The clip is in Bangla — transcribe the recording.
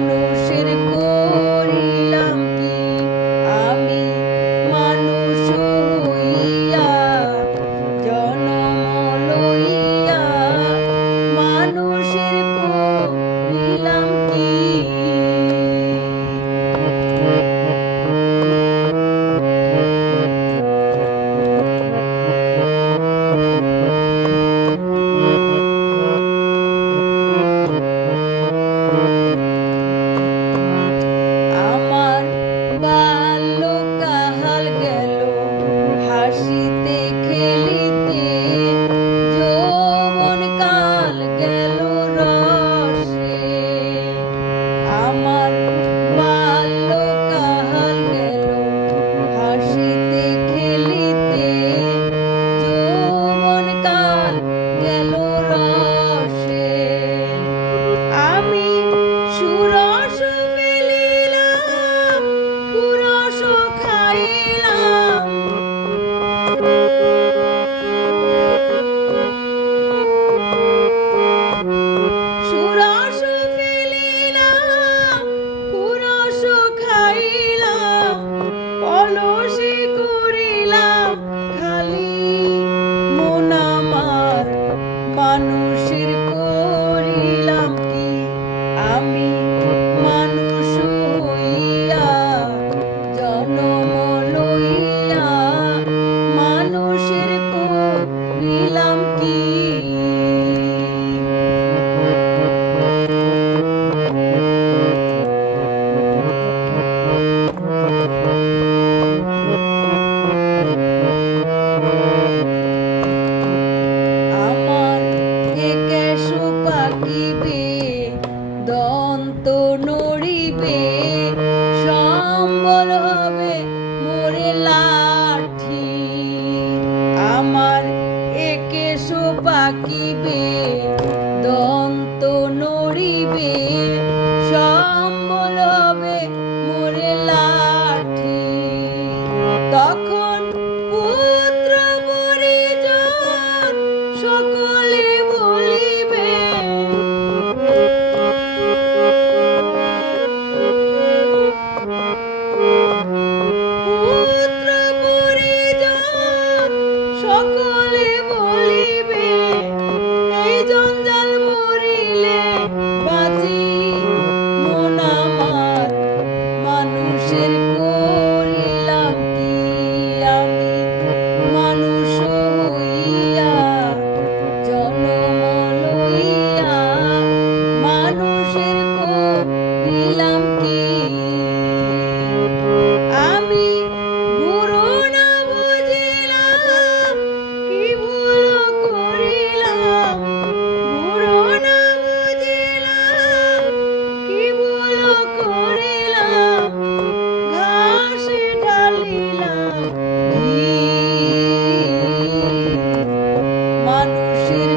মানুষের করিলাম কি আমি মানুষ হইয়া জনম লইয়া মানুষের করিলাম কি আমার বাল্যকাল গেল হাসিতে খেলিতে যৌবনকাল গেল রসে আমার বাল্যকাল গেল হাসিতে খেলিতে যৌবনকাল গেল রসে আমি সুরস ফেলিলাম কুরস খাইলাম সুরস ফেলিলাম কুরস খাইলাম কলসি করিলাম খালি মন আমার মানুষের করিলাম কি আমি মানুষ হইয়া জনম লইয়া মানুষের করিলাম কি আমার কেশ পাকিবে দন্ত নড়িবে সম্বল হবে মোরে লাঠি আমার কেশ পাকিবে দন্ত নড়িবে সম্বল হবে মোরে লাঠি তখন পুত্র পরিজন সকলে বলিবে পুত্র পরিজন সকলে বলিবে এই জঞ্জাল মরিলে বাঁচি মন আমার মানুষের করিলাম কি আমি মানুষ হইয়া জনম লইয়া মানুষের করিলাম কি আমি বুড়ো না বুঝিলাম কি ভুল করিলাম বুড়ো না বুঝিলাম কি ভুল করিলাম ঘাসে ঢালিলাম ঘি মানুষের